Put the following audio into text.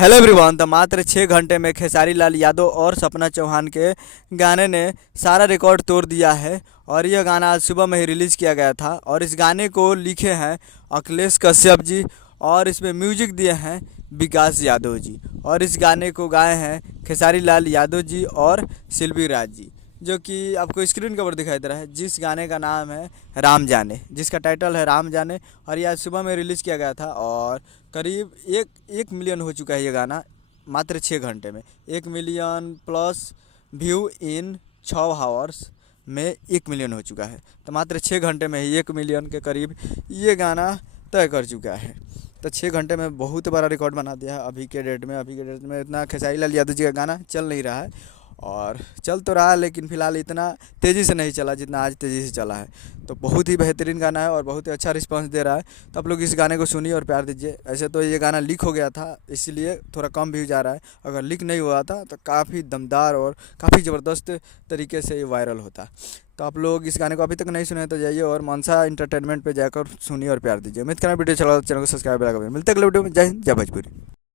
Hello everyone. तो मात्र 6 घंटे में खेसारी लाल यादव और सपना चौहान के गाने ने सारा रिकॉर्ड तोड़ दिया है। और यह गाना आज सुबह में ही रिलीज़ किया गया था और इस गाने को लिखे हैं अखिलेश कश्यप जी और इसमें म्यूजिक दिए हैं विकास यादव जी। और इस गाने को गाए हैं खेसारी लाल यादव जी और शिल्पी राज जी, जो कि आपको स्क्रीन के ऊपर दिखाई दे रहा है। जिस गाने का नाम है राम जाने, जिसका टाइटल है राम जाने। और ये आज सुबह में रिलीज़ किया गया था और करीब एक मिलियन हो चुका है ये गाना मात्र 6 घंटे में। 1 मिलियन प्लस व्यू इन 6 आवर्स में 1 मिलियन हो चुका है। तो मात्र 6 घंटे में ही 1 मिलियन के करीब ये गाना तय कर चुका है। तो 6 घंटे में बहुत बड़ा रिकॉर्ड बना दिया है। अभी के डेट में इतना खेसारी लाल यादव जी का गाना चल नहीं रहा है, और चल तो रहा है लेकिन फ़िलहाल इतना तेज़ी से नहीं चला जितना आज तेज़ी से चला है। तो बहुत ही बेहतरीन गाना है और बहुत ही अच्छा रिस्पांस दे रहा है। तो आप लोग इस गाने को सुनिए और प्यार दीजिए। ऐसे तो ये गाना लीक हो गया था, इसलिए थोड़ा कम व्यूज आ रहा है। अगर लीक नहीं हुआ था तो काफ़ी दमदार और काफ़ी ज़बरदस्त तरीके से ये वायरल होता। तो आप लोग इस गाने को अभी तक नहीं सुने तो जाइए और मनसा एंटरटेनमेंट पे जाकर सुनिए और प्यार दीजिए। उम्मीद करना वीडियो चला, चैनल को सब्सक्राइब करें। मिलते हैं अगले वीडियो में। जय हिंद, जय भोजपुरी।